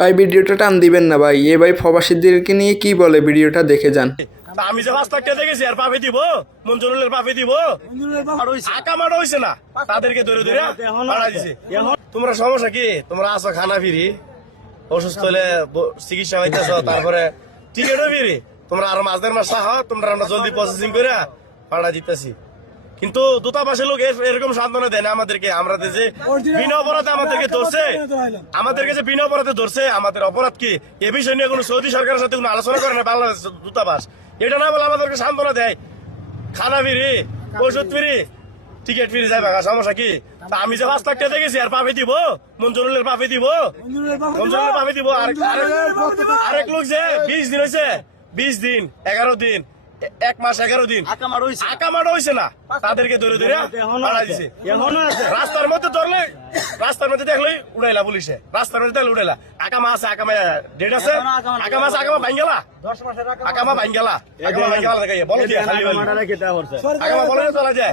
ভাই ভিডিওটা টান দিবেন না ভাই, এ ভাই প্রবাসীদেরকে নিয়ে কি বলে ভিডিওটা দেখে যান। আমি যে 5 লাখ টাকা দেখেছি আর পাবে দিব, মঞ্জুরুলের পাবে দিব, আকামাটা হইছে না, তাদেরকে ধরে ধরে ভাড়া দিছে। তোমরা সমস্যা কি? তোমরা আসো খানা ফিরি, অসুস্থ হলে চিকিৎসা হইতেছ, তারপরে টিকিটও ফিরি, তোমরা আরো মাসদের মাস চাহ, তোমরা আমরা জলদি প্রসেসিং করে ভাড়া দিতেছি। কিন্তু দূতাবাসের লোক এরকম সান্ত্বনা দেয় না আমাদেরকে। আমরা যে বিনা অপরাধে আমাদেরকে ধরছে, আমাদেরকে যে বিনা অপরাধে ধরছে, আমাদের অপরাধ কি এ বিষয় নিয়ে কোনো সৌদি সরকারের সাথে কোনো আলোচনা করে না বাংলাদেশ দূতাবাস। এটা না বলে আমাদেরকে সান্ত্বনা দেয়, খানা ফিরি, ওষুধ ফিরি, টিকিট ফিরি, যাই বাঘা সমস্যা কি? আমি যে 5 লাখ টাকা দেখেছি আর পাবে দিব, মঞ্জুরুলের পাবে দিব, মঞ্জুরুলের পাবে দিব। আরেক লোক যে 20 দিন হয়েছে, 20 দিন 11 দিন 1 মাস 11 দিন আকামাটা হইছে না, তাদেরকে ধরে ধরে ভাড়া দিছে। রাস্তার মধ্যে ধরলে, রাস্তার মধ্যে দেখলেই উড়াইলা পুলিশে, রাস্তার মধ্যে দেখলে উড়াইলা। আকামা আছে, আকামা ডেট আছে, আকামা আছে, আকামা ভাঙ্গেলা, আকামা ভাঙ্গেলা, আকামা ভাঙ্গেলা দেখাইয়া বলো কি খালি আকামা বলে চলা যায়।